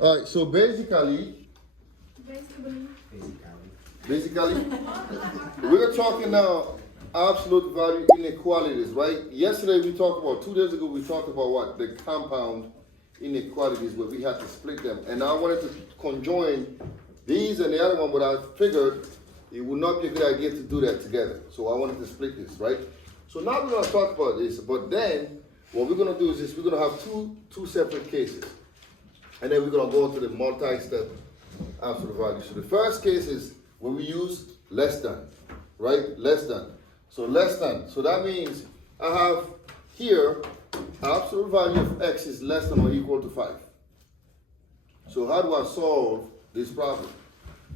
All right, so basically, we're talking now absolute value inequalities, right? Yesterday we talked about, 2 days ago we talked about what? The compound inequalities where we had to split them. And I wanted to conjoin these and the other one, but I figured it would not be a good idea to do that together. So I wanted to split this, right? So now we're going to talk about this, but then what we're going to do is this, we're going to have two separate cases. And then we're going to go into the multi-step absolute value. So the first case is when we use less than, right? Less than. So less than. So that means I have here absolute value of x is less than or equal to 5. So how do I solve this problem?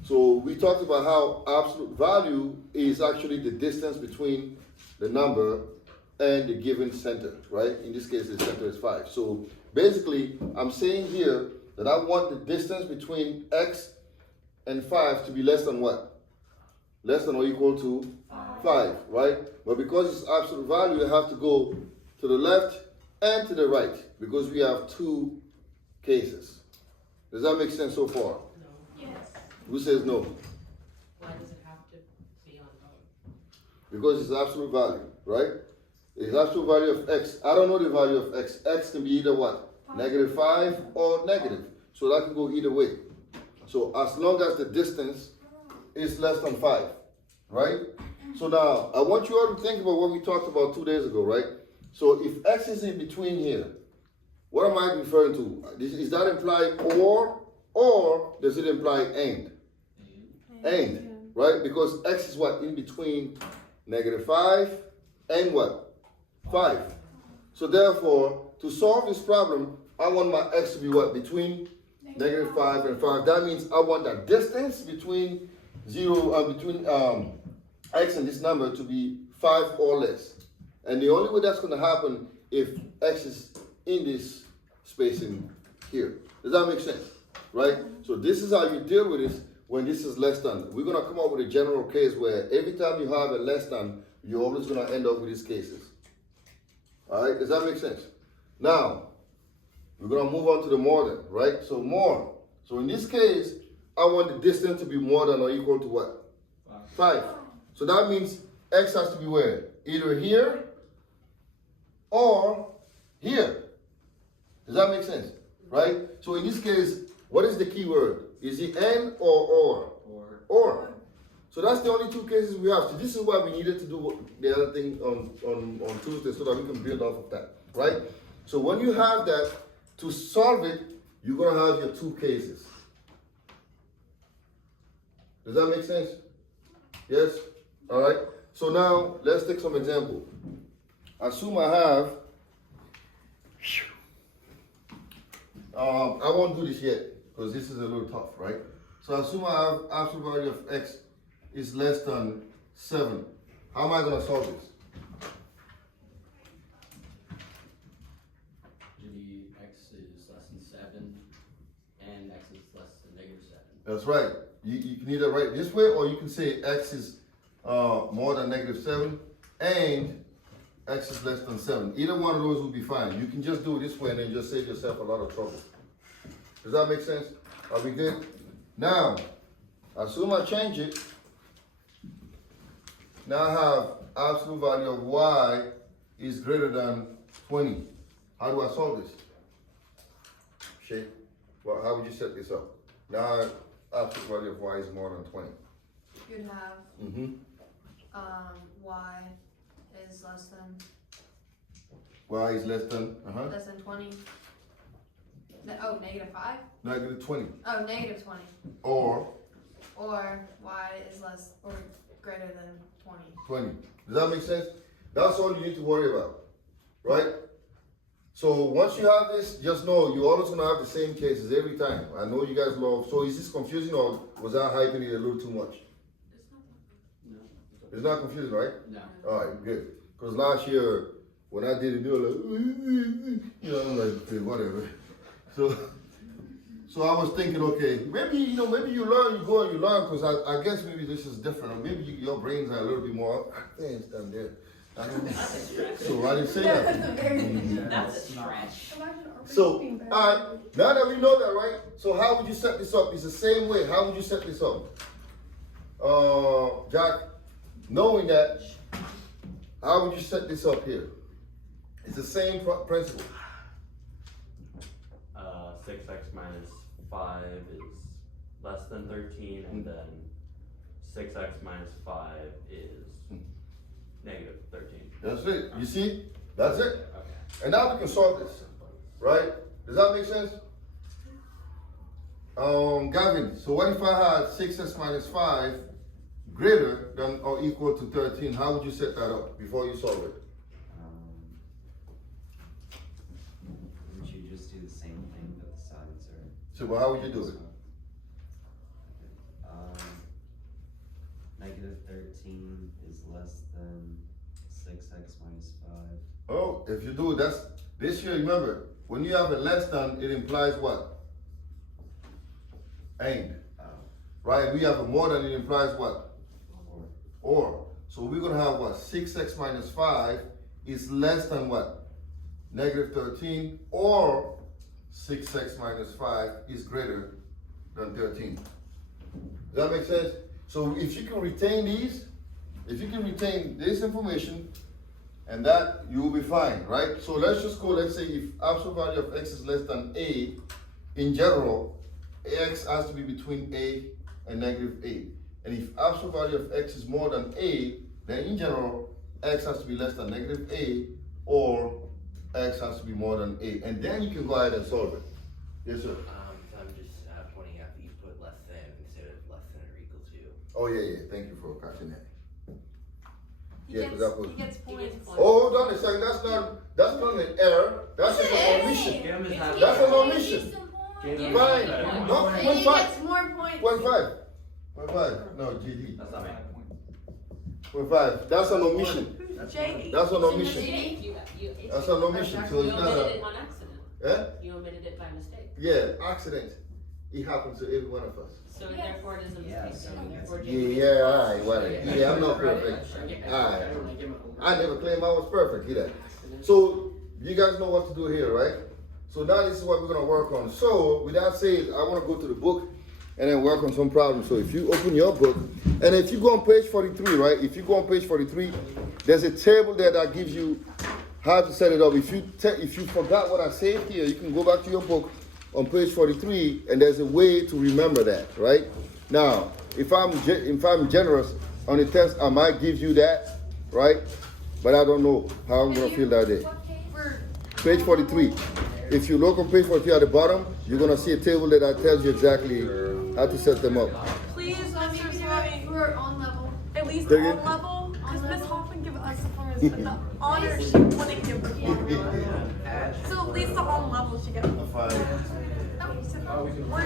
So we talked about how absolute value is actually the distance between the number and the given center, right? In this case, the center is 5. So basically, I'm saying here that I want the distance between x and 5 to be less than what? Less than or equal to 5, right? But because it's absolute value, I have to go to the left and to the right because we have two cases. Does that make sense so far? No. Yes. Who says no? Why does it have to be on both? Because it's absolute value, right? It's absolute value of x. I don't know the value of x. X can be either what? -5 or negative. So that can go either way. So as long as the distance is less than 5, right? So now, I want you all to think about what we talked about 2 days ago, right? So if x is in between here, what am I referring to? Is that imply or does it imply and? And, right? Because x is what? In between -5 and what? 5. So therefore, to solve this problem, I want my x to be what? Between -5 and 5. That means I want that distance between x and this number to be 5 or less. And the only way that's going to happen if x is in this spacing here. Does that make sense? Right? So this is how you deal with this when this is less than. We're going to come up with a general case where every time you have a less than, you're always going to end up with these cases. All right? Does that make sense? Now, we're going to move on to the more than, right? So more. So in this case, I want the distance to be more than or equal to what? 5. So that means x has to be where? Either here or here. Does that make sense? Right? So in this case, what is the key word? Is it and or? Or. So that's the only two cases we have. So this is why we needed to do the other thing on Tuesday so that we can build off of that. Right? So when you have that, to solve it, you're going to have your two cases. Does that make sense? Yes? All right. So now, let's take some example. Assume I have, I won't do this yet because this is a little tough, right? So assume I have absolute value of x is less than 7. How am I going to solve this? X is less than 7 and x is less than -7. That's right. You can either write it this way or you can say x is more than -7 and x is less than 7. Either one of those will be fine. You can just do it this way and then just save yourself a lot of trouble. Does that make sense? Are we good? Now, assume I change it. Now I have absolute value of y is greater than 20. How do I solve this? Shay, well, how would you set this up? Now, absolute value of y is more than 20. You'd have y is less than Y is less than, less than 20. Oh, -5? -20. Oh, -20. Or y is less or greater than 20. 20. Does that make sense? That's all you need to worry about, right? So once you have this, just know you're always going to have the same cases every time. I know you guys love, so is this confusing or was I hyping it a little too much? No. It's not confusing, right? No. All right, good. Because last year, when I did it, they were like, you know, I'm like, okay, whatever. So I was thinking, okay, maybe you learn, you go and you learn, because I guess maybe this is different. Or maybe your brains are a little bit more, thanks, down there. I don't know. So I didn't say that. That's a stretch. So, all right, now that we know that, right? So how would you set this up? It's the same way. How would you set this up? Jack, knowing that, how would you set this up here? It's the same principle. 6x minus 5 is less than 13, and then 6x minus 5 is negative 13. That's it. You see? That's it. Okay. And now we can solve this, right? Does that make sense? Gavin, so what if I had 6x minus 5 greater than or equal to 13? How would you set that up before you solve it? Would you just do the same thing, but the sides are? So well, how would you do it? Negative 13 is less than 6x minus 5. Oh, if you do that's this year, remember, when you have a less than, it implies what? And. Right? We have a more than, it implies what? Or. So we're gonna have what? 6x minus 5 is less than what? Negative 13, or 6x minus 5 is greater than 13. Does that make sense? So if you can retain these, if you can retain this information, and that, you will be fine, right? So let's just go, let's say if absolute value of x is less than a, in general, x has to be between a and negative a. And if absolute value of x is more than a, then in general, x has to be less than negative a, or x has to be more than a. And then you can go ahead and solve it. Yes, sir. So I'm just pointing out that you put less than instead of less than or equal to. Oh yeah. Thank you for catching that. He Yeah, 'cause that was. gets points. Oh, hold on a second. That's not an error. That's just an omission. Give him his half. That's an omission. Give him Fine. his No, And 1.5. he gets more points. 1.5. 1.5. No, GD. That's not me. 1.5. That's an omission. JD. That's an It's a omission. mistake. That's an omission. So You it's not omitted a. it on accident. Eh? You omitted it by mistake. Yeah, accident. It happens to every one of us. So therefore it is a Yeah, mistake. so So therefore Yeah, JD yeah, alright, well, yeah, I'm not perfect. Alright. I never claimed I was perfect either. So, you guys know what to do here, right? So now this is what we're gonna work on. So, with that said, I wanna go to the book and then work on some problems. So if you open your book, and if you go on page 43, right? If you go on page 43, there's a table there that gives you how to set it up. If you forgot what I said here, you can go back to your book on page 43, and there's a way to remember that, right? Now, if I'm generous on the test, I might give you that, right? But I don't know how I'm gonna feel that day. Page 43. If you look on page 43 at the bottom, you're gonna see a table that tells you exactly how to set them up. Please, So maybe Mr. do it Swami, for on level. at least Say on again? level, because On Miss level. Hoffman gave us the forms, but the honor she wouldn't give the formula. So at least the on level she gets. We're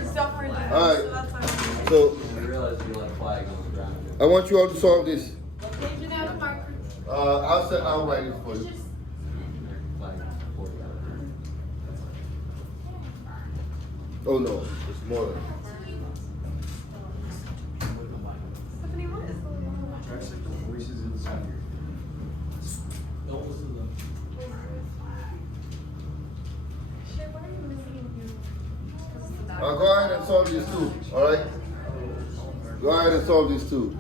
different than All right. so that's why. So I realized you like flag on the ground. I want you all to solve this. What page is that a marker? I'll write it for It's you. just Flag 40. Oh no, it's more than. Stephanie, what is the shit? Why are you missing you? Go ahead and solve these two. All right. Go ahead and solve these two.